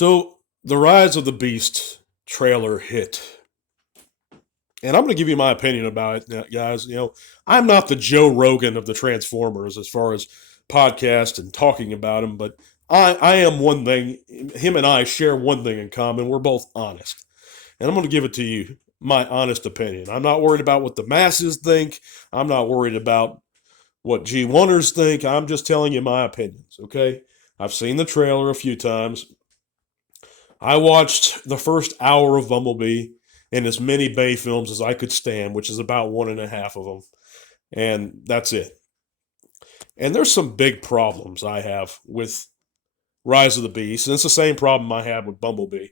So the Rise of the Beast trailer hit. And I'm going to give you my opinion about it, guys. I'm not the Joe Rogan of the Transformers as far as podcast and talking about them, but I am one thing. Him and I share one thing in common. We're both honest. And I'm going to give it to you, my honest opinion. I'm not worried about what the masses think. I'm not worried about what G1ers think. I'm just telling you my opinions, okay? I've seen the trailer a few times. I watched the first hour of Bumblebee and as many Bay films as I could stand, which is about one and a half of them. And that's it. And there's some big problems I have with Rise of the Beast. And it's the same problem I had with Bumblebee.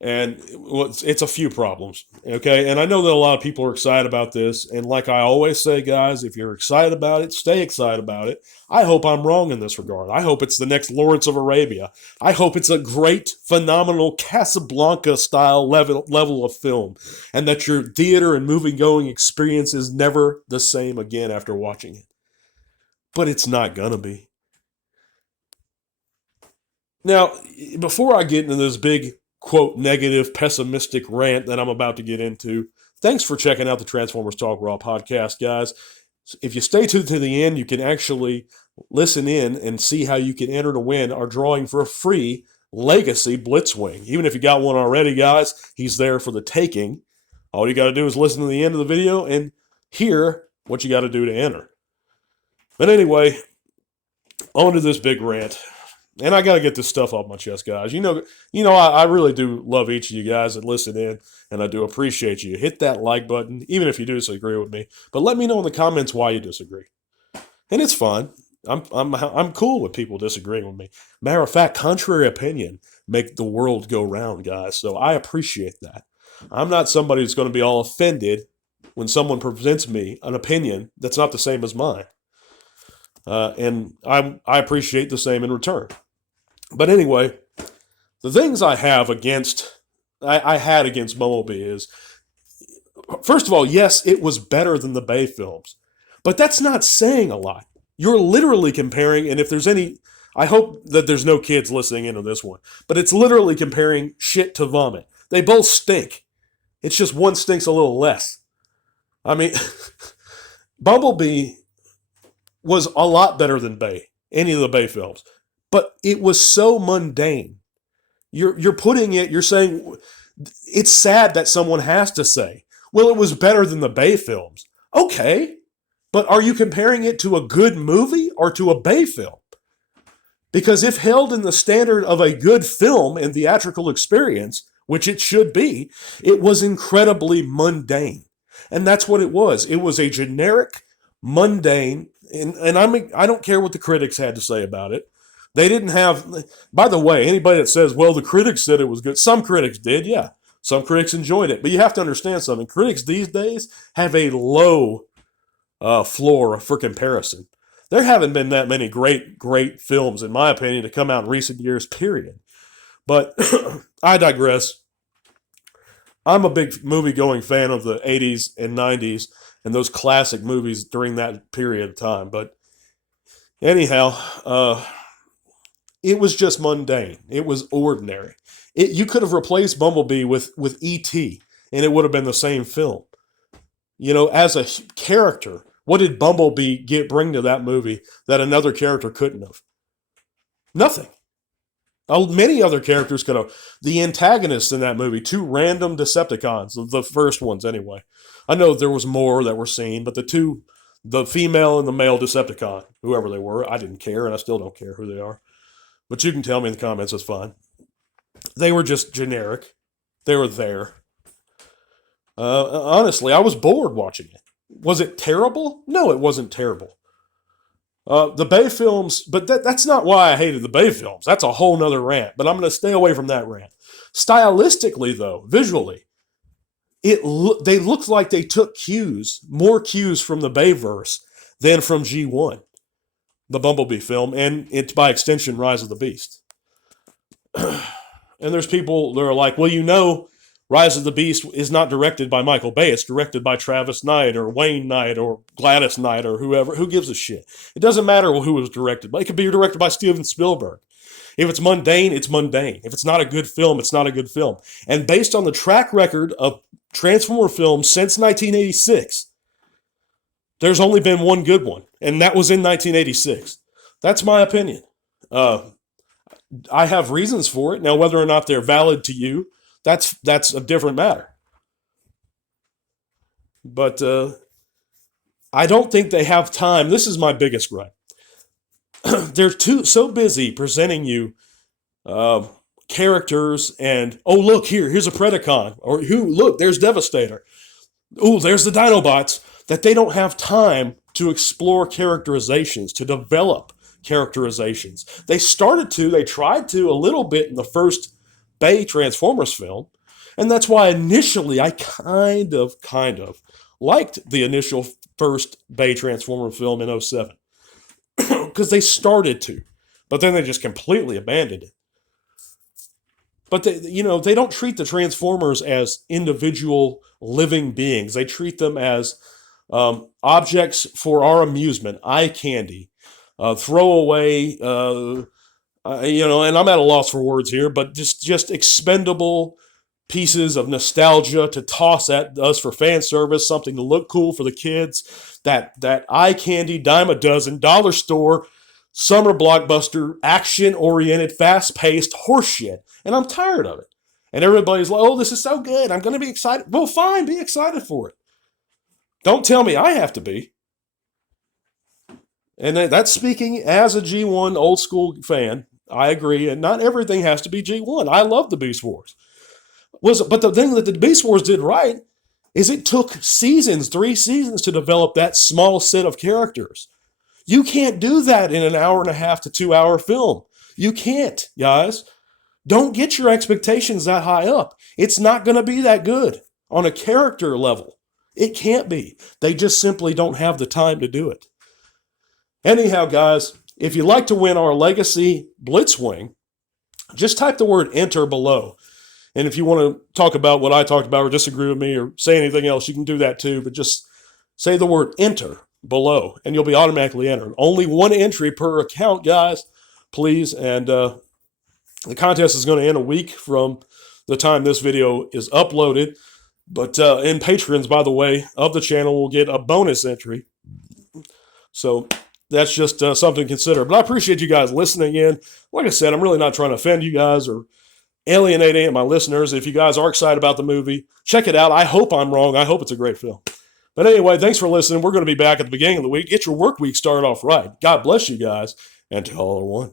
And it's a few problems, okay? And I know that a lot of people are excited about this. And like I always say, guys, if you're excited about it, stay excited about it. I hope I'm wrong in this regard. I hope it's the next Lawrence of Arabia. I hope it's a great, phenomenal Casablanca-style level of film. And that your theater and movie-going experience is never the same again after watching it. But it's not gonna be. Now, before I get into this big quote, negative, pessimistic rant that I'm about to get into. Thanks for checking out the Transformers Talk Raw podcast, guys. If you stay tuned to the end, you can actually listen in and see how you can enter to win our drawing for a free Legacy Blitzwing. Even if you got one already, guys, he's there for the taking. All you got to do is listen to the end of the video and hear what you got to do to enter. But anyway, on to this big rant. And I got to get this stuff off my chest, guys. I really do love each of you guys that listen in, and I do appreciate you. Hit that like button, even if you do disagree with me. But let me know in the comments why you disagree. And it's fine. I'm cool with people disagreeing with me. Matter of fact, contrary opinion make the world go round, guys. So I appreciate that. I'm not somebody that's going to be all offended when someone presents me an opinion that's not the same as mine. And I appreciate the same in return. But anyway, the things I had against Bumblebee is, first of all, yes, it was better than the Bay films. But that's not saying a lot. You're literally comparing, and if there's any, I hope that there's no kids listening into this one, but it's literally comparing shit to vomit. They both stink. It's just one stinks a little less. I mean, Bumblebee was a lot better than Bay, any of the Bay films. But it was so mundane. You're saying, it's sad that someone has to say, well, it was better than the Bay films. Okay, but are you comparing it to a good movie or to a Bay film? Because if held in the standard of a good film and theatrical experience, which it should be, it was incredibly mundane. And that's what it was. It was a generic, mundane, and I don't care what the critics had to say about it. They didn't have, by the way, anybody that says, well, the critics said it was good, some critics did, yeah. Some critics enjoyed it. But you have to understand something. Critics these days have a low floor for comparison. There haven't been that many great films, in my opinion, to come out in recent years, period. But I digress. I'm a big movie-going fan of the 80s and 90s and those classic movies during that period of time. But anyhow, it was just mundane. It was ordinary. You could have replaced Bumblebee with E.T., and it would have been the same film. As a character, what did Bumblebee bring to that movie that another character couldn't have? Nothing. Many other characters could have. The antagonists in that movie, two random Decepticons, the first ones anyway. I know there was more that were seen, but the female and the male Decepticon, whoever they were, I didn't care, and I still don't care who they are. But you can tell me in the comments, that's fine. They were just generic. They were there. Honestly, I was bored watching it. Was it terrible? No, it wasn't terrible. The Bay films, but that's not why I hated the Bay films. That's a whole nother rant, but I'm going to stay away from that rant. Stylistically, though, visually, they looked like they took more cues from the Bayverse than from G1, the Bumblebee film, and it's by extension Rise of the Beast. And there's people that are like, well, Rise of the Beast is not directed by Michael Bay. It's directed by Travis Knight or Wayne Knight or Gladys Knight or whoever. Who gives a shit? It doesn't matter who it was directed by. It could be directed by Steven Spielberg. If it's mundane, it's mundane. If it's not a good film, it's not a good film. And based on the track record of Transformer films since 1986, there's only been one good one, and that was in 1986. That's my opinion. I have reasons for it. Now, whether or not they're valid to you, that's a different matter. But I don't think they have time. This is my biggest gripe. They're so busy presenting you characters and, oh, look, here's a Predacon. Or, look, there's Devastator. Oh, there's the Dinobots. That they don't have time to explore characterizations, to develop characterizations. They tried to a little bit in the first Bay Transformers film. And that's why initially I kind of liked the initial first Bay Transformer film in 07. Because they started to. But then they just completely abandoned it. But they don't treat the Transformers as individual living beings. They treat them as objects for our amusement, eye candy, throwaway, and I'm at a loss for words here, but just expendable pieces of nostalgia to toss at us for fan service, something to look cool for the kids, that eye candy, dime a dozen, dollar store, summer blockbuster, action-oriented, fast-paced horseshit. And I'm tired of it. And everybody's like, oh, this is so good. I'm going to be excited. Well, fine, be excited for it. Don't tell me I have to be. And that's speaking as a G1 old school fan. I agree. And not everything has to be G1. I love the Beast Wars. But the thing that the Beast Wars did right is it took 3 seasons to develop that small set of characters. You can't do that in an 1.5 to 2 hour film. You can't, guys. Don't get your expectations that high up. It's not going to be that good on a character level. It can't be. They just simply don't have the time to do it. Anyhow, guys, if you'd like to win our Legacy Blitzwing, just type the word enter below. And if you want to talk about what I talked about or disagree with me or say anything else, you can do that too. But just say the word enter below and you'll be automatically entered. Only one entry per account, guys, please. And the contest is going to end a week from the time this video is uploaded. But in patrons, by the way, of the channel will get a bonus entry. So that's just something to consider. But I appreciate you guys listening in. Like I said, I'm really not trying to offend you guys or alienate any of my listeners. If you guys are excited about the movie, check it out. I hope I'm wrong. I hope it's a great film. But anyway, thanks for listening. We're going to be back at the beginning of the week. Get your work week started off right. God bless you guys. And to all are one.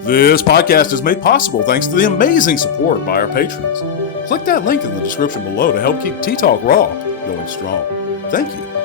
This podcast is made possible thanks to the amazing support by our patrons. Click that link in the description below to help keep Tea Talk Raw going strong. Thank you.